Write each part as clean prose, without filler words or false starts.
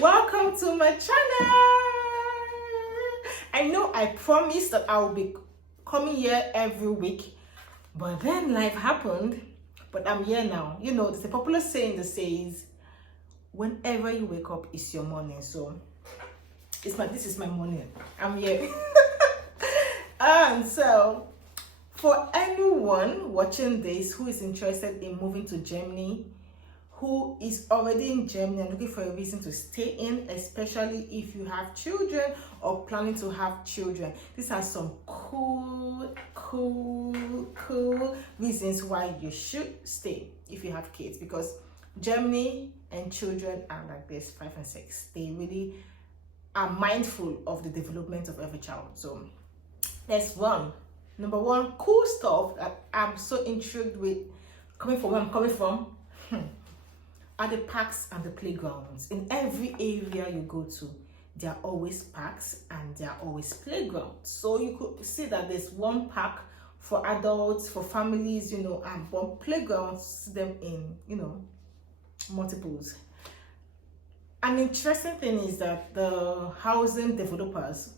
Welcome to my channel. I know I promised that I will be coming here every week, but then life happened. But I'm here now. You know, there's a popular saying that says, whenever you wake up, it's your morning. So this is my morning. I'm here. And so for anyone watching this who is interested in moving to Germany, who is already in Germany and looking for a reason to stay in, especially if you have children or planning to have children, these are some cool reasons why you should stay if you have kids, because Germany and children are like this, 5 and 6. They really are mindful of the development of every child. So that's number one cool stuff that I'm so intrigued with, coming from where I'm coming from. Are the parks and the playgrounds. In every area you go to, there are always parks and there are always playgrounds. So you could see that there's one park for adults, for families, and one playground, them in, multiples. An interesting thing is that the housing developers,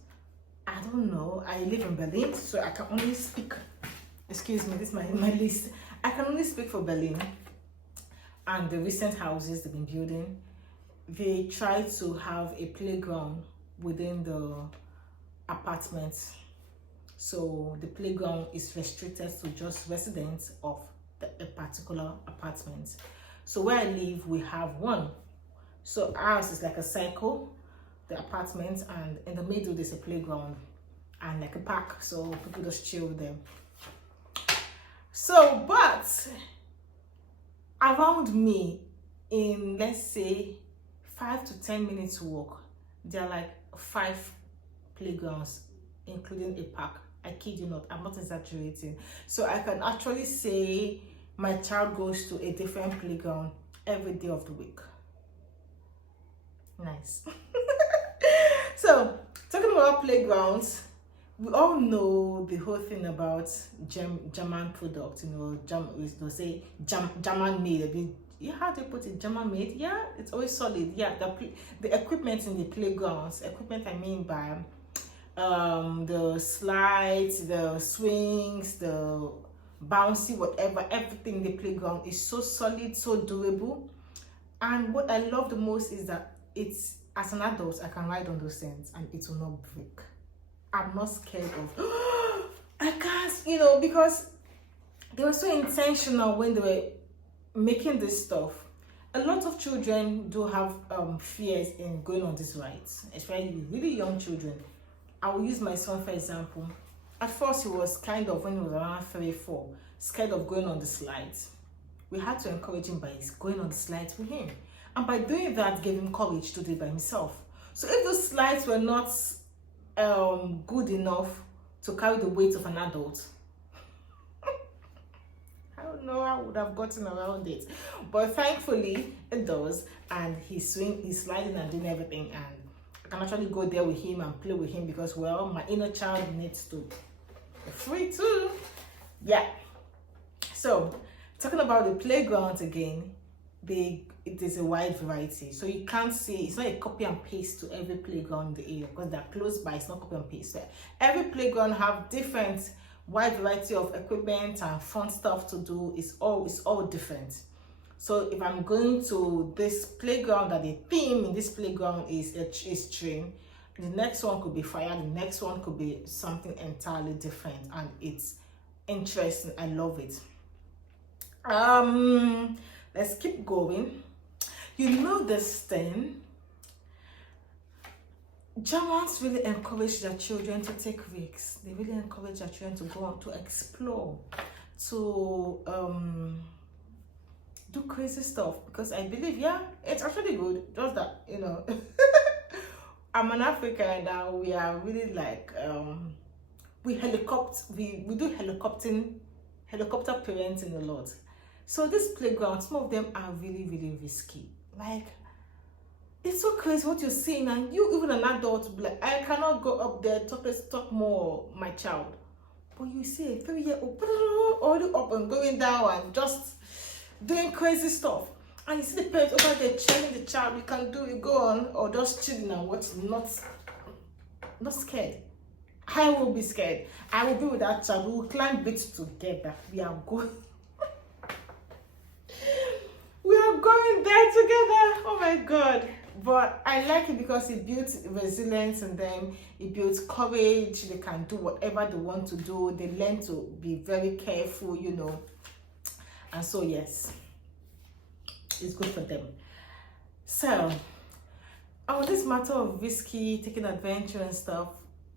I don't know, I live in Berlin, so I can only speak, excuse me, this is my list. I can only speak for Berlin. And the recent houses they've been building, they try to have a playground within the apartments. So the playground is restricted to just residents of a particular apartment. So where I live, we have one. So ours is like a circle, the apartment, and in the middle there's a playground and like a park, so people just chill there. So, but around me, in let's say 5 to 10 minutes walk, there are like 5 playgrounds, including a park. I kid you not, I'm not exaggerating. So I can actually say my child goes to a different playground every day of the week. Nice. So talking about playgrounds, we all know the whole thing about German products, they say German made. How do you put it? German made? Yeah, it's always solid. Yeah, the equipment in the playgrounds, equipment I mean by the slides, the swings, the bouncy, whatever, everything in the playground is so solid, so durable. And what I love the most is that it's, as an adult, I can ride on those things and it will not break. I'm not scared of, I can't, because they were so intentional when they were making this stuff. A lot of children do have fears in going on these rides, especially really young children. I will use my son for example. At first, he was kind of, when he was around 3, 4, scared of going on the slides. We had to encourage him by going on the slides with him. And by doing that, gave him courage to do it by himself. So if those slides were not good enough to carry the weight of an adult, I don't know how I would have gotten around it, but thankfully it does, and he's sliding and doing everything, and I can actually go there with him and play with him because, well, my inner child needs to be free too. Yeah. So talking about the playgrounds again, it is a wide variety, so you can't say it's not a copy and paste to every playground in the area because they're close by. It's not copy and paste. So every playground have different wide variety of equipment and fun stuff to do. It's all different. So if I'm going to this playground, that the theme in this playground is train, the next one could be fire, the next one could be something entirely different, and it's interesting. I love it. Let's keep going. This thing, Germans really encourage their children to take risks. They really encourage their children to go on, to explore, to do crazy stuff, because I believe, yeah, it's actually good. Just that, I'm an African now. We are really like we do helicopter parenting a lot. So this playground, some of them are really, really risky. Like, it's so crazy what you're seeing, and you, even an adult, will be like, I cannot go up there, talk more, my child. But you see a 3-year-old all up and going down and just doing crazy stuff. And you see the parents over there telling the child, you can do it, go on, or just chilling and watching, not scared. I will be scared. I will be with that child. We will climb bits together. We are going. We are going there together. Oh my God. But I like it because it builds resilience in them. It builds courage. They can do whatever they want to do. They learn to be very careful, you know. And so, yes, it's good for them. So, on this matter of risky, taking adventure and stuff,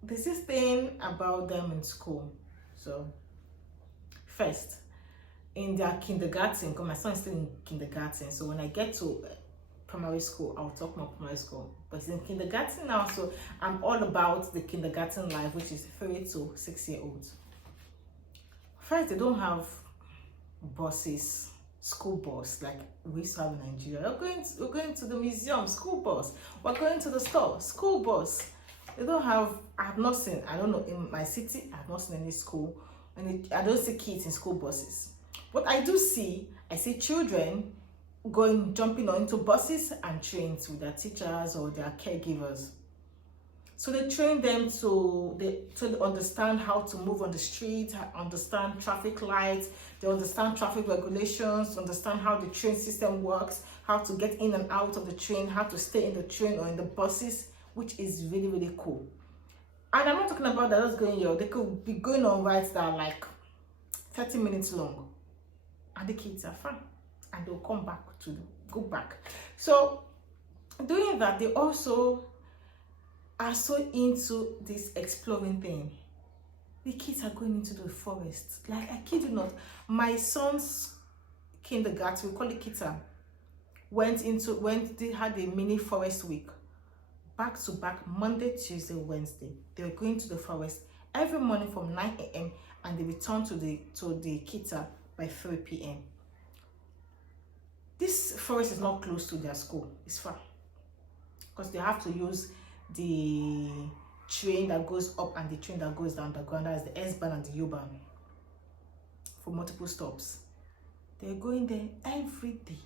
there's this thing about them in school. So, first, in their kindergarten, because my son is still in kindergarten, so when I get to primary school, I'll talk about primary school. But it's in kindergarten now, so I'm all about the kindergarten life, which is 3 to 6 year olds. First, they don't have buses, school bus like we used to have in Nigeria. We're going to the museum, school bus. We're going to the store, school bus. They don't have, I have not seen, I don't know, in my city, I have not seen any school, and I don't see kids in school buses. What I do see, I see children jumping onto buses and trains with their teachers or their caregivers. So they train them to understand how to move on the street, understand traffic lights, they understand traffic regulations, understand how the train system works, how to get in and out of the train, how to stay in the train or in the buses, which is really, really cool. And I'm not talking about that just going here. They could be going on rides that are like 30 minutes long. And the kids are fun. And they'll come back go back. So doing that, they also are so into this exploring thing. The kids are going into the forest. Like, I kid you not, my son's kindergarten, we call it Kita, they had a mini forest week. Back to back, Monday, Tuesday, Wednesday. They were going to the forest every morning from 9 a.m. and they returned to the Kita by 3 p.m. This forest is not close to their school. It's far. Because they have to use the train that goes up and the train that goes down the ground. That's the S-Bahn and the U-Bahn for multiple stops. They're going there every day.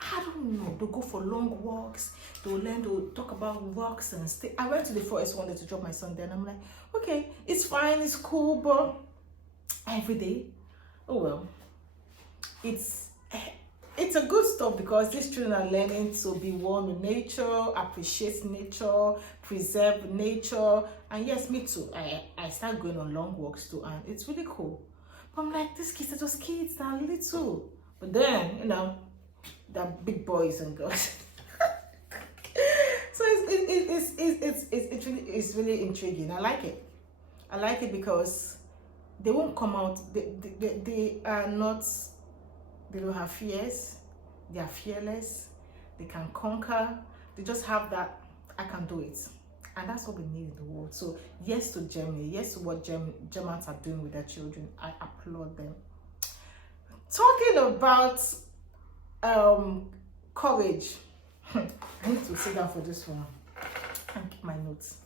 I don't know. They'll go for long walks. They'll learn to talk about rocks and stay. I went to the forest one day to drop my son there, and I'm like, okay, it's fine, it's cool, but every day, oh well. It's a good stuff because these children are learning to be one with nature, appreciate nature, preserve nature. And yes, me too. I start going on long walks too, and it's really cool. But I'm like, these kids are just kids, they're little. But then, you know, they're big boys and girls. So it's really intriguing. I like it. I like it because they won't come out. They are not. They don't have fears. They are fearless. They can conquer. They just have that, I can do it. And that's what we need in the world. So yes to Germany. Yes to what Germans are doing with their children. I applaud them. Talking about courage. I need to sit down for this one and keep my notes.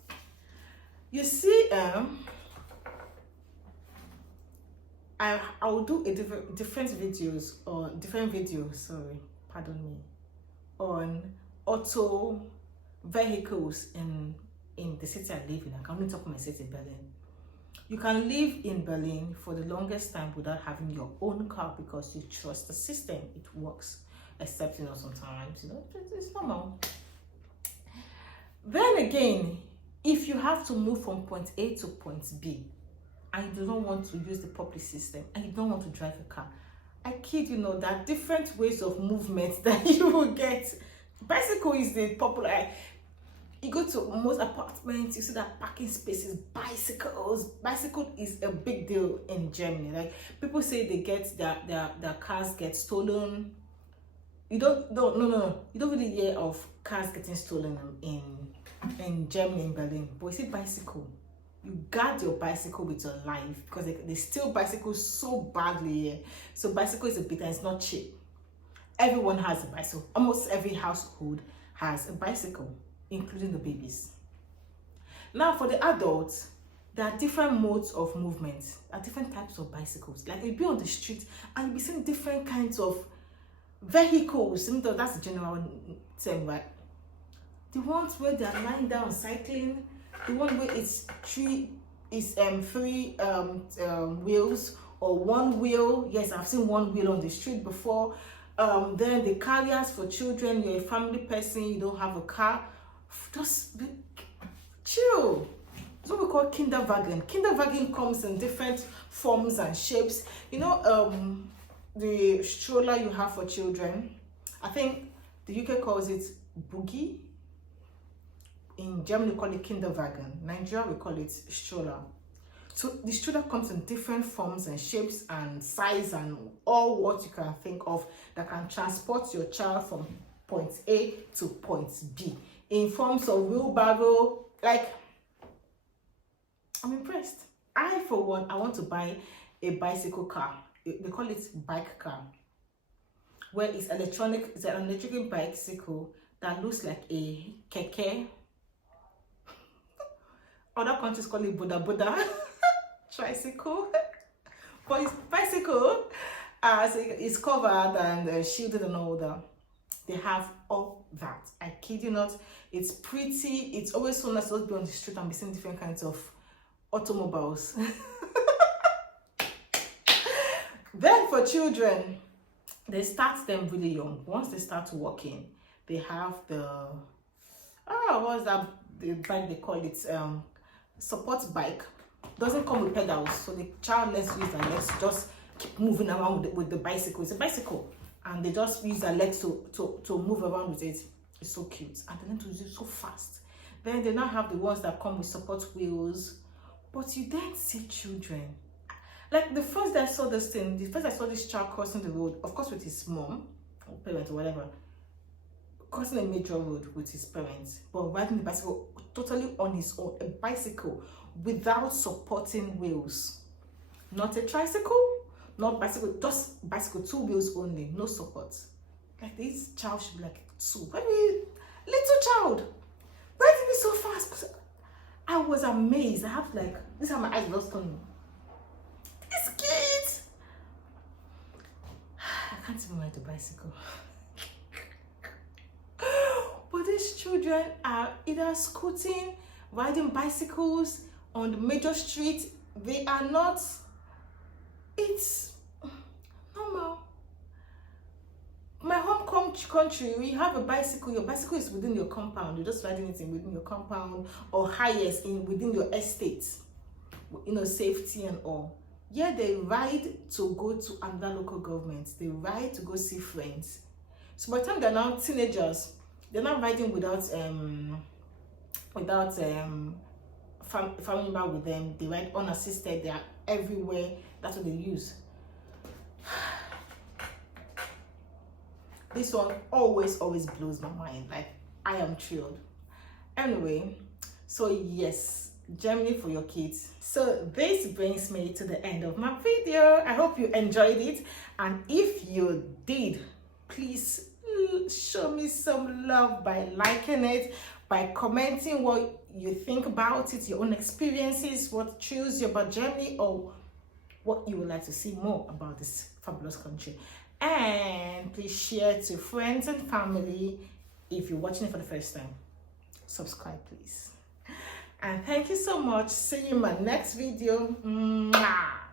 You see, I will do a different videos, sorry, pardon me, on auto vehicles in the city I live in. I can only talk about my city, Berlin. You can live in Berlin for the longest time without having your own car because you trust the system. It works, except, you know, sometimes, you know, it's normal. Then again, if you have to move from point A to point B, and you do not want to use the public system, and you don't want to drive a car, I kid you not, there are different ways of movement that you will get. Bicycle is the popular. You go to most apartments, you see that parking spaces, bicycles. Bicycle is a big deal in Germany. Like, people say they get their cars get stolen. You don't really hear of cars getting stolen in Germany, in Berlin. But you see bicycle, you guard your bicycle with your life because they steal bicycles so badly here. So bicycle is a bit, and it's not cheap. Everyone has a bicycle. Almost every household has a bicycle, including the babies. Now for the adults, there are different modes of movement. There are different types of bicycles. Like, you'll be on the street and you'll be seeing different kinds of vehicles, that's the general term, right? The ones where they are lying down cycling, the one where it's three wheels or one wheel. Yes, I've seen one wheel on the street before. Then the carriers for children. You're a family person, you don't have a car, just chill. It's what we call kinderwagen. Kinderwagen comes in different forms and shapes. The stroller you have for children, I think the UK calls it boogie. In Germany, we call it kinderwagen. Nigeria, we call it stroller. So the stroller comes in different forms and shapes and size and all what you can think of that can transport your child from point A to point B in forms of wheelbarrow. Like, I'm impressed. I, for one, I want to buy a bicycle car. They call it bike car, where it's electronic. It's an electric bicycle that looks like a keke. Other countries call it boda boda tricycle, but it's bicycle. So it's covered and shielded and all that. They have all that. I kid you not. It's pretty. It's always so nice to be on the street and be seeing different kinds of automobiles. Then for children, they start them really young. Once they start walking, they have the what's that, the bike they call it, support bike. Doesn't come with pedals, so the child lets use their legs, just keep moving around with the bicycle. It's a bicycle, and they just use their legs to move around with it. It's so cute, and they learn to use it so fast. Then they now have the ones that come with support wheels, but you then see children. Like the first I saw this child crossing the road, of course with his mom or parent or whatever, crossing a major road with his parents, but riding the bicycle totally on his own, a bicycle without supporting wheels. Not a tricycle, not bicycle, just bicycle, 2 wheels only, no support. Like this child should be like 2, maybe little child, riding it so fast. I was amazed. I have like, this is how my eyes lost on me. It's cute. I can't even ride a bicycle. But these children are either scooting, riding bicycles on the major street. They are not. It's normal. My home country, we have a bicycle. Your bicycle is within your compound. You're just riding it within your compound, or highest within your estate. Safety and all. Yeah, they ride to go to another local government. They ride to go see friends. So by the time they're now teenagers, they're not riding without family member with them. They ride unassisted. They are everywhere. That's what they use. This one always blows my mind. Like, I am thrilled. Anyway, so yes, Germany for your kids. So this brings me to the end of my video. I hope you enjoyed it, and if you did, please show me some love by liking it, by commenting what you think about it, your own experiences, what thrills you about Germany, or what you would like to see more about this fabulous country. And please share to friends and family. If you're watching it for the first time, subscribe please. And thank you so much. See you in my next video. Mwah.